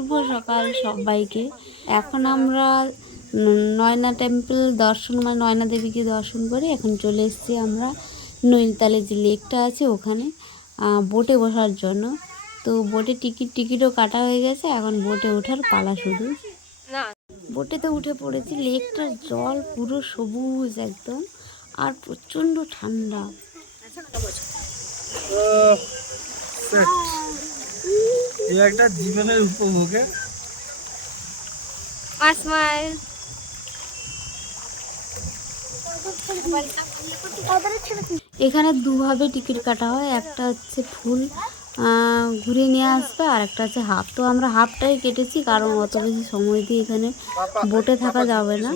শুভ সকাল সবাইকে। এখন আমরা নয়না টেম্পল দর্শন মানে নয়না দেবীকে দর্শন করে এখন চলে এসেছি আমরা নৈনিতালে যে লেকটা আছে ওখানে বোটে বসার জন্য। তো বোটে টিকিটও কাটা হয়ে গেছে, এখন বোটে ওঠার পালা শুধু। বোটে তো উঠে পড়েছি। লেকটার জল পুরো সবুজ একদম, আর প্রচণ্ড ঠান্ডা। একটা জীবনের উপভোগে এখানে দুভাবে টিকিট কাটা হয়, একটা হচ্ছে ফুল ঘুরে নিয়ে আসবে, আর একটা হচ্ছে হাফ। তো আমরা হাফটাই কেটেছি, কারণ অত বেশি সময় দিয়ে এখানে বোটে থাকা যাবে না,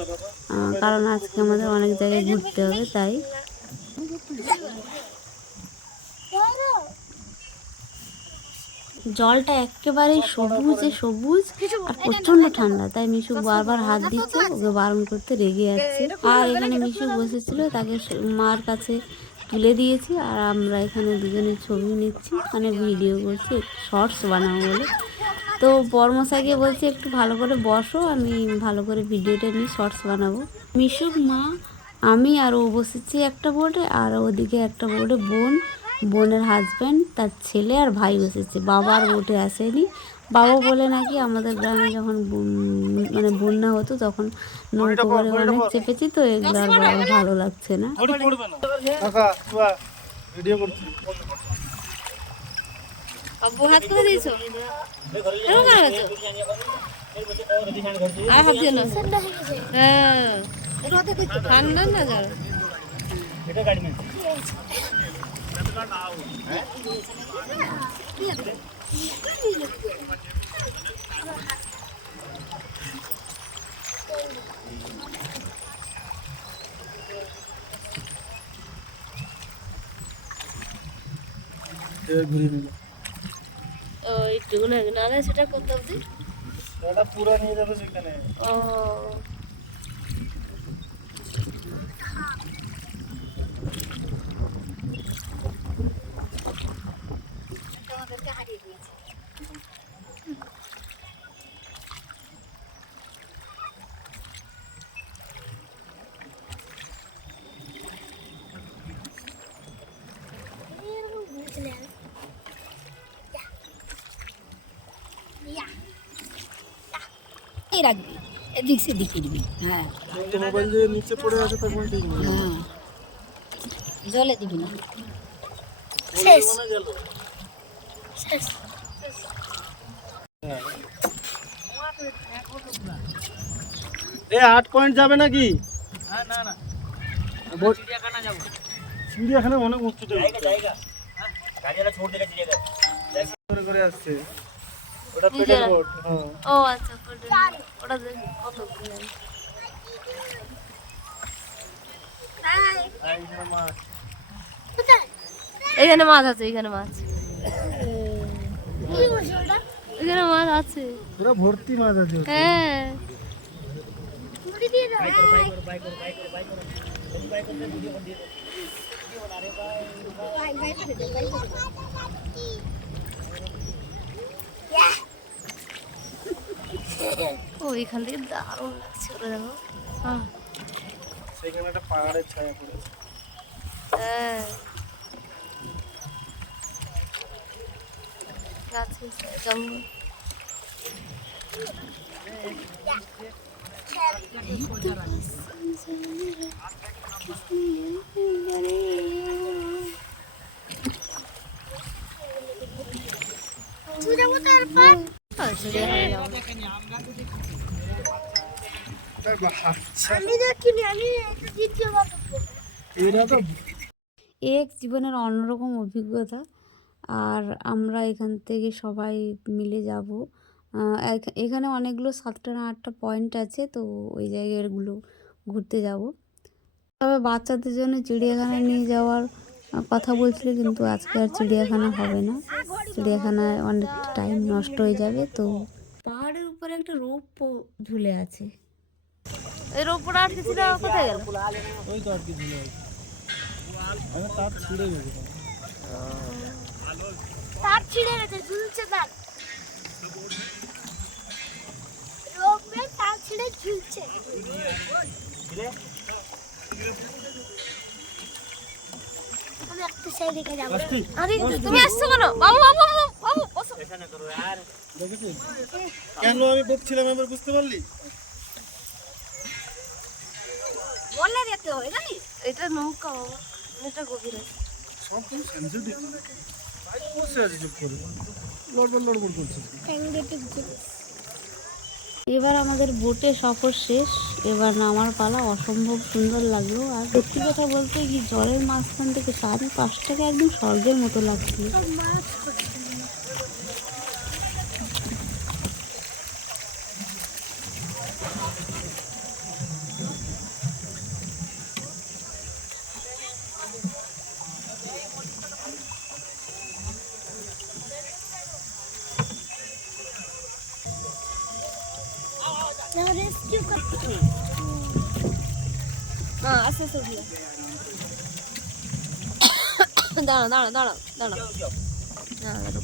কারণ আজকে আমাদের অনেক জায়গায় ঘুরতে হবে। তাই জলটা একেবারেই সবুজ আর প্রচণ্ড ঠান্ডা, তাই মিশুক বারবার হাত দিচ্ছে, ওকে বারণ করতে রেগে যাচ্ছে। আর এখানে মিশুক বসেছিল, তাকে মার কাছে তুলে দিয়েছি, আর আমরা এখানে দুজনে ছবি নিচ্ছি, মানে ভিডিও করছি, শর্টস বানাবো বলে। তো বড়মশাইকে বলছি একটু ভালো করে বসো, আমি ভালো করে ভিডিওটা নিয়ে শর্টস বানাবো। মিশুক, মা, আমি আর ও বসেছি একটা বোর্ডে, আর ওদিকে একটা বোর্ডে বোনের হাজব্যান্ড, তার ছেলে আর ভাই বসেছে। বাবার বোটে আসেনি। বাবা বলে নাকি আমাদের গ্রামে যখন মানে বন্যা হতো তখন নৌকো করে অনেক চেপেছি, তো এগুলো আর বাবার ভালো লাগছে না। ঠান্ডা না যারা একটু নাহলে সেটা করতে হবে, সেটা পুরো নিয়ে যাবে সেখানে। ও রাখবি, এদিক সেদিক করবি। হ্যাঁ, মোবাইল যে নিচে পড়ে আছে তখন ঠিক নেই। হ্যাঁ, জলে দিবি না। এ 8 পয়েন্ট যাবে নাকি? না না, চিড়িয়াখানা যাব। চিড়িয়াখানা অনেক উঁচু জায়গা। গাড়িওয়ালা ছোট থেকে চিড়িয়াখানা করে আসছে। ওটা পেডেল বোট। ও আচ্ছা, ওটা কত ঘুরে। এখানে মাছ আছে, এখানে মাছ আছে, পুরো ভর্তি মাছ আছে। হ্যাঁ। ও এখান থেকে দারুণ লাগছে, ওটা দেখো। সেখানে একটা পাহাড়ের ছায়া পড়েছে। হ্যাঁ, গাছের জঙ্গল। এক জীবনের অন্যরকম অভিজ্ঞতা। আর আমরা এখান থেকে সবাই মিলে যাব। এখানে অনেকগুলো 7টা না 8টা পয়েন্ট আছে, তো ওই জায়গাগুলো ঘুরতে যাব। তবে বাচ্চাদের জন্য চিড়িয়াখানায় নিয়ে যাওয়ার কথা বলছিল, কিন্তু আজকে আর চিড়িয়াখানা হবে না। চিড়িয়াখানায় অনেক টাইম নষ্ট হয়ে যাবে। তো পাহাড়ের উপরে একটা রোপ ঝুলে আছে। এই রোপটা আটকে ছিল, কোথায় গেল? ওই তো আটকে ঝুলে আছে। আমি তার ছিঁড়ে গেছে। তার ছিঁড়ে গেছে, ঝুলছে তার। আরে তুমি আসছো কেন? বাবু বাবু বাবু বাবু বসো। দেখেছিস কেন আমি বকছিলাম এবার বুঝতে পারলি? বললে দেখতে হবে জানিস? এটা নৌকা বাবা, এটা গভীর আছে। সব তো সেন্সিটিভ বসে আছে চুপ করে লড়বড় লড়বড় করছিস। এবার আমাদের বোটে সফর শেষ, এবার নামার পালা। অসম্ভব সুন্দর লাগলো। আর সত্যি কথা বলতে কি, জলের মাঝখান থেকে চারিপাশটাকে একদম স্বর্গের মতো লাগছিল। হ্যাঁ আস্তে আস্তে উঠলো। দাঁড়া দাঁড়া দাঁড়া দাঁড়া দাঁড়া।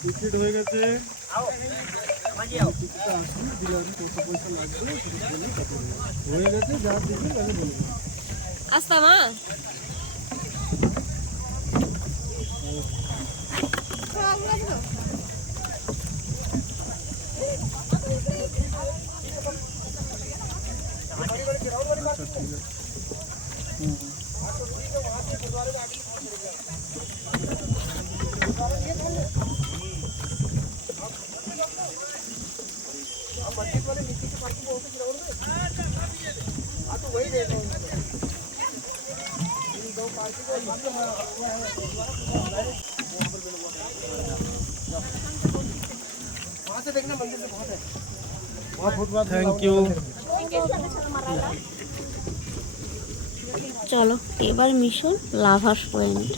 টিকিট হয়ে গেছে টিকিটটা আসুন দিলে আমি কত পয়সা লাগবে সেটা বলে কত হয়ে গেছে যা দিবি তাহলে বলে দেবো। আস্তা মা আচ্ছা ঠিক আছে थैंक यू। চলো এবার মিশন লাভাস পয়েন্ট।